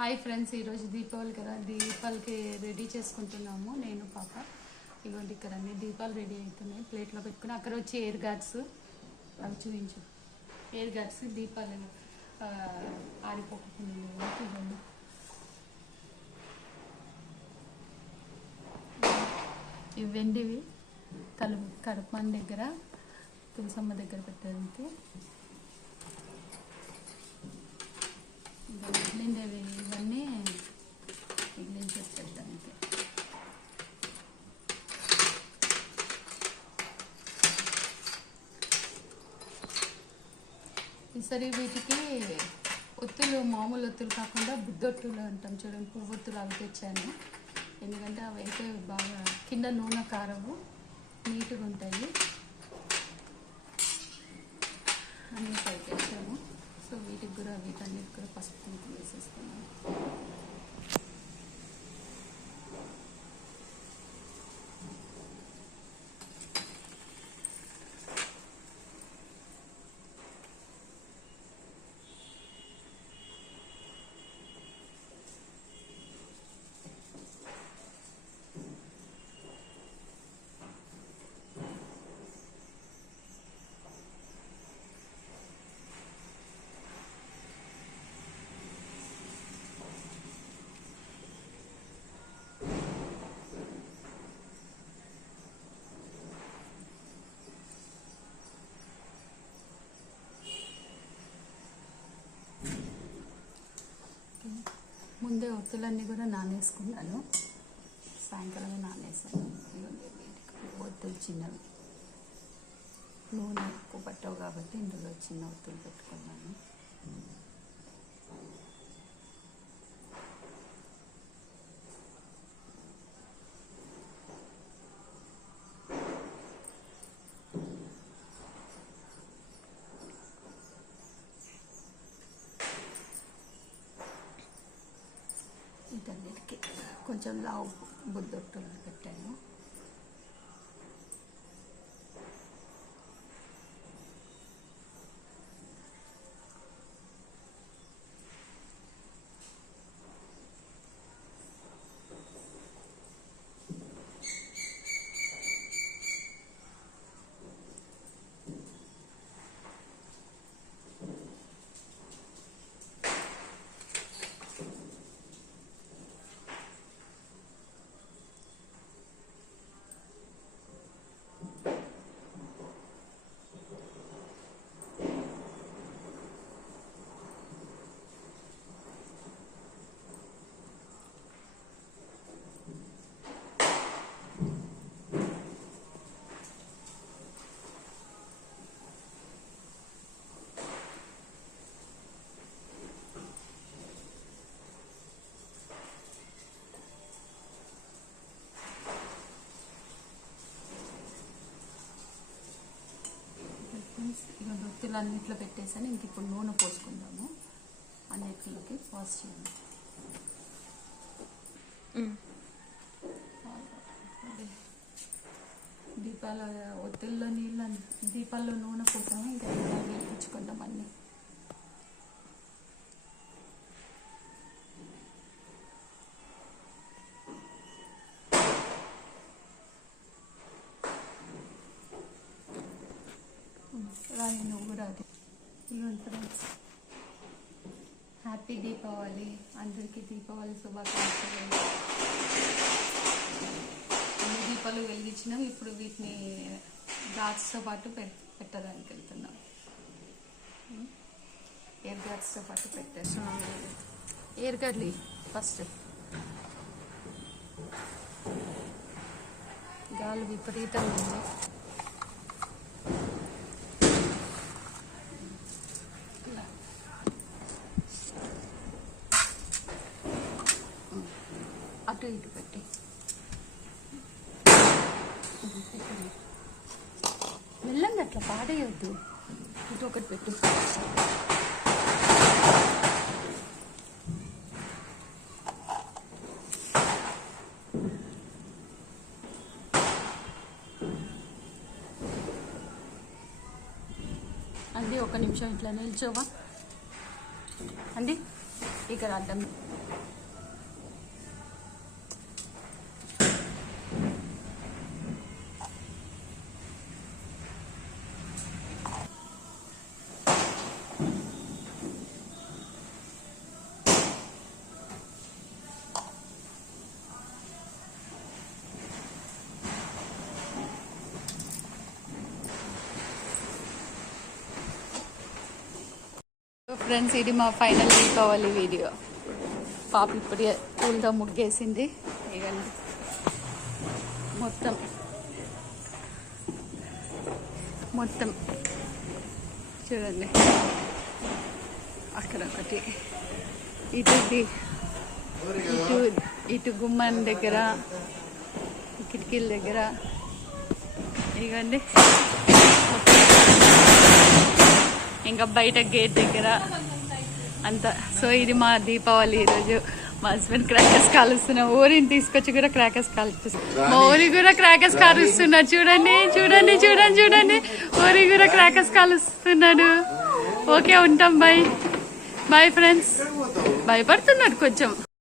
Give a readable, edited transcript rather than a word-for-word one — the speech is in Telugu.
హాయ్ ఫ్రెండ్స్, ఈరోజు దీపావళి కదా, దీపాలకి రెడీ చేసుకుంటున్నాము నేను పాప. ఇవ్వండి ఇక్కడ అన్ని దీపాలు రెడీ అవుతున్నాయి, ప్లేట్లో పెట్టుకుని. అక్కడ వచ్చి ఎయిర్ గార్డ్స్, అవి చూపించు. ఎయిర్ గార్డ్స్ దీపాలు ఆరిపోకుండా ఇవ్వండి. ఇవి వెండివి, కడపమాన్ దగ్గర తులసమ్మ దగ్గర పెట్టడానికి. మిగిలిండేవి ఇవన్నీ మిగిలించి పెట్టడానికి. ఈసారి వీటికి ఒత్తులు, మామూలు ఒత్తులు కాకుండా బుద్ధొత్తులు అంటాం చూడండి, పువ్వొత్తులు అవి తెచ్చాను. ఎందుకంటే అవి అయితే బాగా కింద నూనె కారవు, నీట్గా ఉంటాయి. అన్నీ పై తెచ్చాము. సో వీటికి కూడా, వీటన్నిటికి కూడా పసుపు కుంకుమ వేసేసుకున్నాము. ముందే ఒత్తులన్నీ కూడా నానేసుకున్నాను, సాయంకాలమే నానేసాను. ఒత్తులు చిన్నవి, నూనె ఎక్కువ పట్టవు కాబట్టి ఇందులో చిన్న ఒత్తులు పెట్టుకున్నాను. వీటన్నిటికీ కొంచెం లావు బుద్ధొత్తులు పెట్టాను. ఇక ఒత్తులు అన్నిట్లో పెట్టేసాను. ఇంక ఇప్పుడు నూనె పోసుకుందాము. అన్నిటిలోకి పాస్ చేయండి. దీపాల ఒత్తుల్లో నీళ్ళు, దీపాల్లో నూనె పోసాము. ఇంకా వేయించుకుందాం అన్నీ. రాని నువ్వు కూడా అది. ఫ్రెండ్స్, హ్యాపీ దీపావళి, అందరికీ దీపావళి శుభాకాంక్షలు. అన్ని దీపాలు వెలిగించినాం. ఇప్పుడు వీటిని గార్డ్స్తో పాటు పెట్టడానికి వెళ్తున్నాం. ఎయిర్ గార్డ్స్తో పాటు పెట్టేస్తున్నాం. ఎయిర్ గార్డ్లీ ఫస్ట్ గాలి విపరీతంగా ఉంది. అటు ఇటు పెట్టి మెల్లంగా అట్లా పాడేయద్దు. ఇటు ఒకటి పెట్టు. అండి ఒక నిమిషం ఇట్లా నిల్చోవా అండి, ఇక్కడ అడ్డం ఫ్రెండ్స్, ఇది మా ఫైనల్ దీపావళి వీడియో. పాప ఇప్పుడే పూలతో ముగ్గేసింది. ఇవ్వండి మొత్తం మొత్తం చూడండి. అక్కడ ఒకటి, ఇటు గుమ్మం దగ్గర, కిటికీల దగ్గర, ఇవ్వండి ఇంకా బయట గేట్ దగ్గర అంతా. సో ఇది మా దీపావళి. ఈరోజు మా హస్బెండ్ క్రాకర్స్ కాలుస్తున్నా. ఊరిని తీసుకొచ్చి కూడా క్రాకర్స్ కాలుస్తున్నా. మా ఊరి కూడా క్రాకర్స్ కాలుస్తున్నా. చూడండి చూడండి చూడండి చూడండి, ఊరి కూడా క్రాకర్స్ కాలుస్తున్నాడు. ఓకే, ఉంటాం. Bye bye friends. భయపడుతున్నాడు కొంచెం.